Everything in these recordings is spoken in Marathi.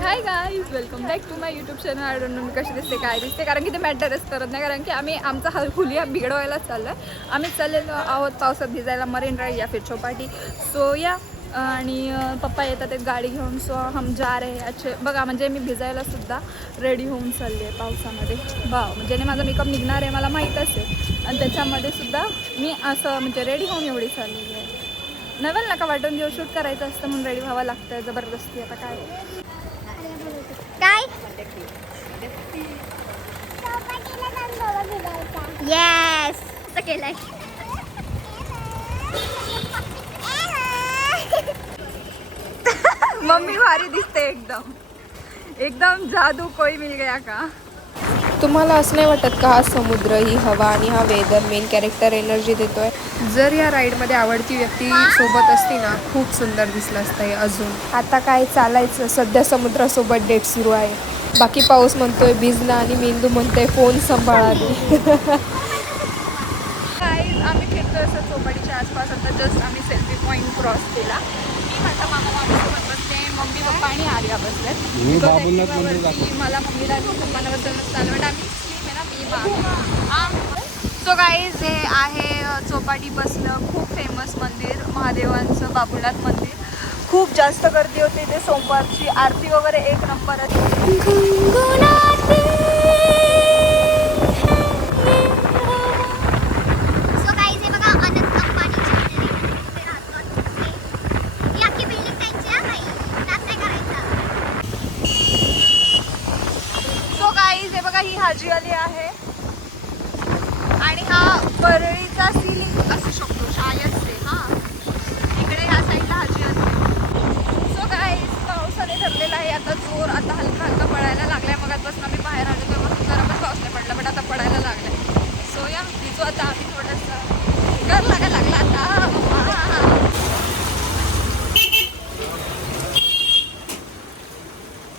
High guys, welcome back to my YouTube channel. I don't know मी कशी दिसते काय दिसते, कारण की ते मॅटरच करत नाही. कारण की आम्ही आमचा हुलिया बिघडवायला चाललो आहे. आम्ही चाललेलो आहोत पावसात भिजायला मरीन ड्राईव्ह या फिर चौपाटी. सो या आणि पप्पा येतात एक गाडी घेऊन. सो हम जा रहे अच्छे बघा, म्हणजे मी भिजायला सुद्धा रेडी होऊन चालली आहे पावसामध्ये. म्हणजे माझा मेकअप निघणार आहे मला माहीतच आहे, आणि त्याच्यामध्ये सुद्धा मी असं म्हणजे रेडी होऊन एवढी चाललेली आहे. नवेल नका वाटून देऊ, शूट करायचं असतं म्हणून रेडी व्हावं लागतं जबरदस्ती. आता काय काय येस असं केलंय. मम्मी भारी दिसते एकदम एकदम जादू कोई मिल गया का. तुम्हाला असं नाही वाटत का हा समुद्र, ही हवा आणि हा वेदर मेन कॅरेक्टर एनर्जी देतोय. जर या राईडमध्ये आवडती व्यक्ती सोबत असती ना, खूप सुंदर दिसलं असतं हे. अजून आता काय चालायचं, सध्या समुद्रासोबत डेट सुरू आहे. बाकी पाऊस म्हणतोय भिजना आणि मेंदू म्हणतोय फोन सांभाळा. आम्ही फिरतोय असं चौपाटीच्या आसपास. आता जस्ट आम्ही सेल्फी पॉईंट क्रॉस केला. मी माझा मामासोबत बसते, मम्मी पप्पा आणि आर्या बसले. मला मम्मीला पप्पांना बसवलं चालू बट आम्ही स्लीप आहे ना, मी मामा. सो गाईज हे आहे चौपाटी बसलं खूप फेमस मंदिर महादेवांचं, बाबुनाथ मंदिर. खूप जास्त गर्दी होते इथे सोमवारची. आरती वगैरे एक नंबर ही हाजी आली आहे आणि हा परळीचा सिलिंग असू शकतो शायद से. इकडे ह्या साईडला हाजी आली. सो गाईज पावसाने धरलेला आहे आता जोर. आता हलका हलका पडायला लागलाय. मगाचपासून आम्ही बाहेर आलो तेव्हा जरा पण पाऊस नाही पडला, बट आता पडायला लागलाय. सो या तिचो आता आम्ही थोडंसं घर लागायला लागला आता.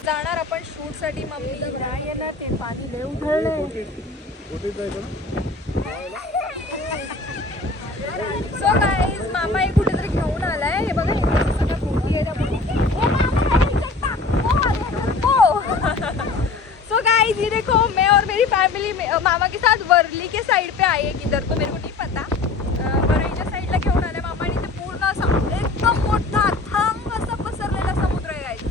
जाणार आपण शूटसाठी. मम्मी नाही येणार, ते पाणी लय उधळलंय. सो गाईज मामा एक कुठेतरी घेऊन आलाय. हे बघा सगळं बोटी आहे. सो गाइस ये देखो, मैं और मेरी फैमिली मामा के साथ वर्ली के साइड पे आई है. किधर तो मेरे को नहीं पता. वरळीच्या साईडला घेऊन आले मामा. आणि ते पूर्ण असं एकदम मोठा थांब असा पसरलेला समुद्र आहे गाईस,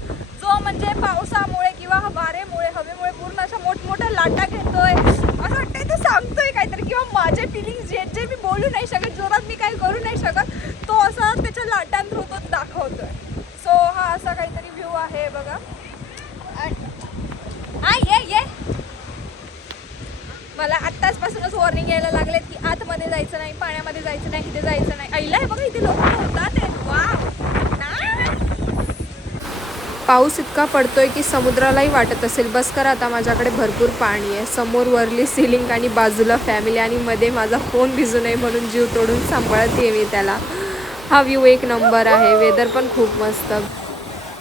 जो म्हणजे पावसामुळे किंवा वारेमुळे हवेमुळे पूर्ण अशा मोठमोठ्या लाटा घेतोय. असं वाटतंय ते सांगतोय काहीतरी, किंवा माझे फिलिंग्स जे मी बोलू नाही शकत, जोरात मी काही करू नाही शकत, तो असा त्याच्या लाटांथ्रू तो दाखवतोय. सो हा असा काहीतरी व्ह्यू आहे बघा. ये मला आत्ताचपासूनच वॉर्निंग यायला लागलेत की आतमध्ये जायचं नाही, पाण्यामध्ये जायचं नाही, इथे जायचं नाही. आईला हे बघा इथे लोक होतात. पाऊस इतका पडतोय की समुद्रालाही वाटत असेल बस करा आता, माझ्याकडे भरपूर पाणी आहे. समोर वरली सिलिंग आणि बाजूला फॅमिली आणि मध्ये माझा फोन भिजू नये म्हणून जीव तोडून सांभाळते मी त्याला. हा व्ह्यू एक नंबर आहे. वेदर पण खूप मस्त.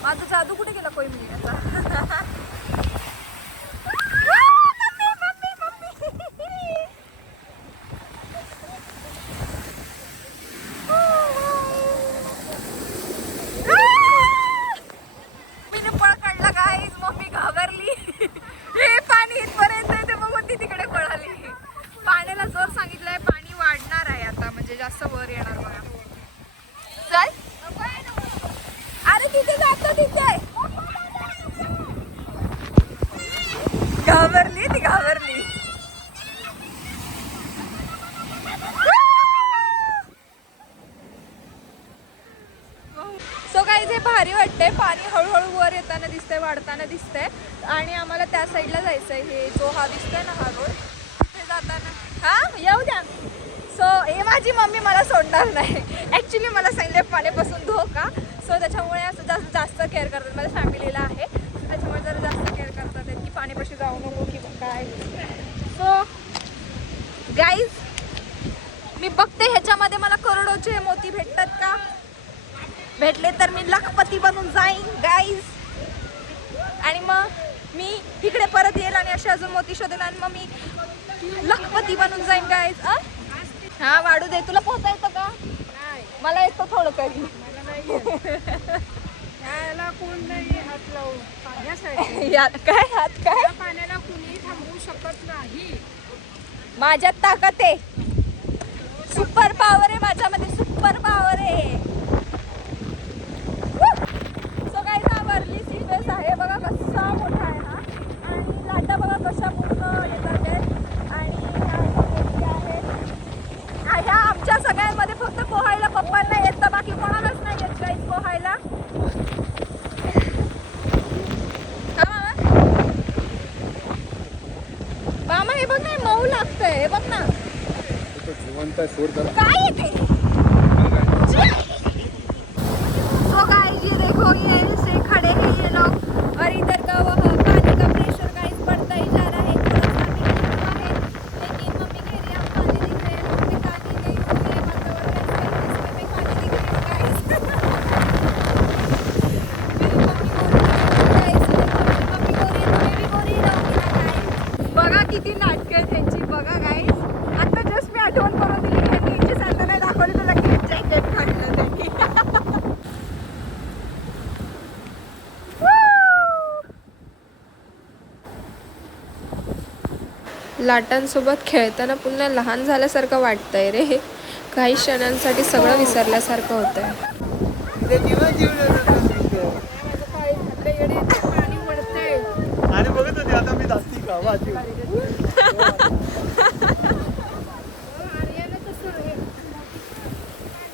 माझा जादू कुठे गेला कोई मिनिटाचा. जास्त वर येणार बघा. चल अरे तिथे जातो, तिथे घाबरली ती, घाबरली. सो गाईज हे भारी वाटतंय. पाणी हळूहळू वर येताना दिसतंय, वाढताना दिसतंय. आणि आम्हाला त्या साईडला जायचंय. हे जो हा दिसतोय ना हा रोड, तिथे जाताना हा येऊ द्या. सो हे माझी मम्मी मला सोडणार नाही. ॲक्च्युली मला सांगितलं पाण्यापासून धोका. सो त्याच्यामुळे असं जास्त केअर करतात. माझ्या फॅमिलीला आहे त्याच्यामुळे जरा जास्त केअर करतात की पाण्यापाशी जाऊ नको किंवा काय. सो गाईज मी बघते ह्याच्यामध्ये मला करोडोचे मोती भेटतात का. भेटले तर मी लखपती बनून जाईन गाईज. आणि मग मी इकडे परत येईल आणि असे अजून मोती शोधेल आणि मग मी लखपती बनून जाईन गाईज. हा वाढू दे. तुला पोहता येतं का? मला येतं थोडं कधी. याला कोण नाही हात लावू या साईडला यात काय हात काय या पाण्याला कुणी थांबवू शकत नाही. माझ्यात ताकद आहे. सुपर पॉवर आहे माझ्यामध्ये. सुपर पॉवर आहे. सो गाईस हा वर्ली सी बेस आहे. बघा कसा मोठा आहे हा. आणि लाटा बघा कशा पूर्ण येतात आहेत. आणि ह्या आमच्या सगळ्यांमध्ये फक्त पोहायला पप्पांना येतं, बाकी कोणालाच नाही येत गाईस पोहायला. का मामा हे बघ ना, मऊ लागतंय. हे बघ ना काय आहे ते. So guys, ये देखो ये से खड़े हैं ये लोग और इधर का वह पानी का प्रेशर गाइस बढ़ता ही जा रहा है. थोड़ा सा भी हुआ है, लेकिन मम्मी कह रही है हम पानी दिख रहे हैं. मम्मी पानी नहीं हो रही है वातावरण इसमें पानी दिख रही है गाइस. मेरी मम्मी बोल रही है गाइस, मम्मी बोल रही है तुम्हें भी बोल रही रहूंगी ना गाइस. बघा किती नाटकं आहेत त्यांची. बघा गाइस, आता जस्ट मी आठवण करून दिली. त्यांनी सांगता नाही दाखवली तुला की जॅकेट काढलं त्यांनी. लाटांसोबत खेळताना पुन्हा लहान झाल्यासारखं वाटतंय रे. काही क्षणांसाठी सगळं विसरल्यासारखं होतंय. पाणी पडते. आणि बघत होती आता मी जास्ती का वाची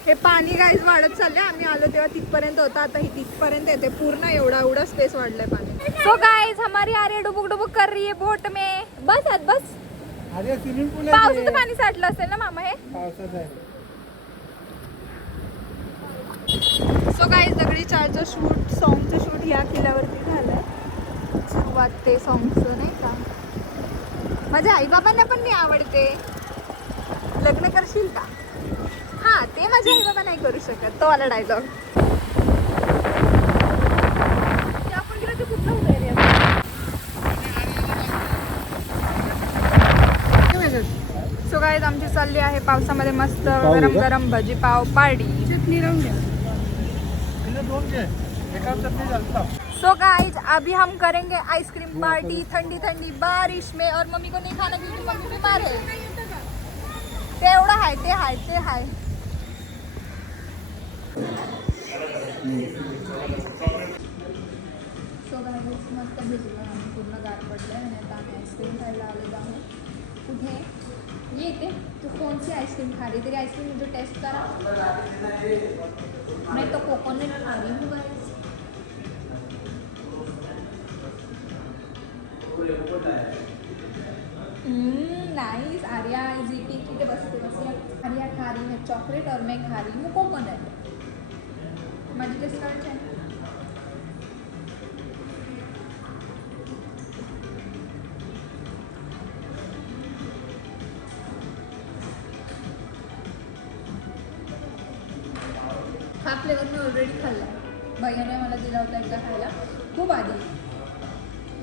हे पाणी गाईज वाढत चाललंय. आम्ही आलो तेव्हा तिथपर्यंत होता, आता ही तिथपर्यंत येते. पूर्ण एवढा स्पेस वाढलाय पाणी. सो गाईज हमारी आर्या डुबुक डुबुक कर रही है बोट में. बस आत बस. अरे स्विमिंग पूल पावसाचं पाणी साठलं असेल ना मामा हे. पावसाचं आहे. सो गाईज दगडी चाळचं शूट, सॉंगचं शूट या किल्ल्यावरती झालंय. सुरुवात ते सॉंगचं नाही का. माझ्या आईबाबांना पण मी आवडते. लग्न करशील का. हा ते माझे आई बाबा नाही करू शकत. तो वाला डायलॉग. सो गाईज आमची चालली आहे पावसामध्ये मस्त गरम गरम भजी पाव पार्टी. चटणी राहून द्या. दोन घे एका चटणी जास्त. सो गाइज अभी हम करेंगे आइसक्रीम पार्टी ठंडी ठंडी बारिश में. और मम्मी को नहीं खाना क्योंकि मम्मी बीमार है. ते एवढं हाय ते हाय ते हाय. सो गाइज मस्त भिजलं आणि पूर्ण गार पडलं आणि आता आम्ही आईस्क्रीम खायला आलेलो आहोत. कुठे ये इथे. तू कोणती आईस्क्रीम खा रही. तेरी आईस्क्रीम मुझे टेस्ट करा. मैं तो कोकोनट खा रही हूँ guys. Nice. Arya is eating. इथे बसते बसते. आर्या खा रही है चॉकलेट और मैं खा रही हूँ कोकोनट. माझी टेस्ट करायची आहे. हा फ्लेवर मी ऑलरेडी खाल्ला. भैयाने मला दिला होता एकदा खायला खूप आधी.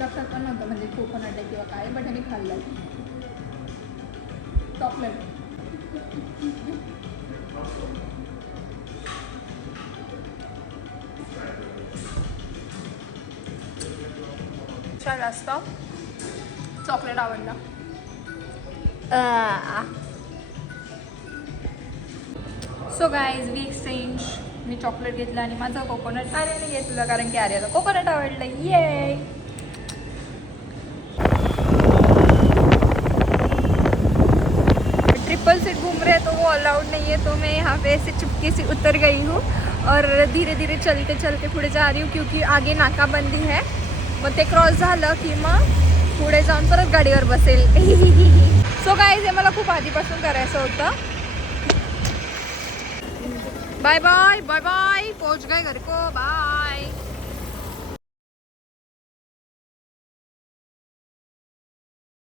लक्षात पण नव्हतं म्हणजे कोकोनट आहे किंवा काय, बट मी खाल्लं चॉकलेट. जास्त चॉकलेट आवडला. So guys we exchange. मी चॉकलेट घेतलं आणि माझं कोकोनट आर्याने घेतलं कारण की आर्याला कोकोनट आवडलं. ये ट्रिपल सीट घूम रहे तो वो अलाउड नहीं है, तो मैं यहाँ पे ऐसे चुपके से उतर गई हूँ और धीरे धीरे चलते चलते पुढे जा रही हूँ क्योंकि आगे नाकाबंदी है. मग ते क्रॉस झालं की मग पुढे जाऊन परत गाडीवर बसेल. सो गाईज हे मला खूप आधीपासून करायचं होतं. Bye bye bye bye. पहुंच गए घर को. बाय.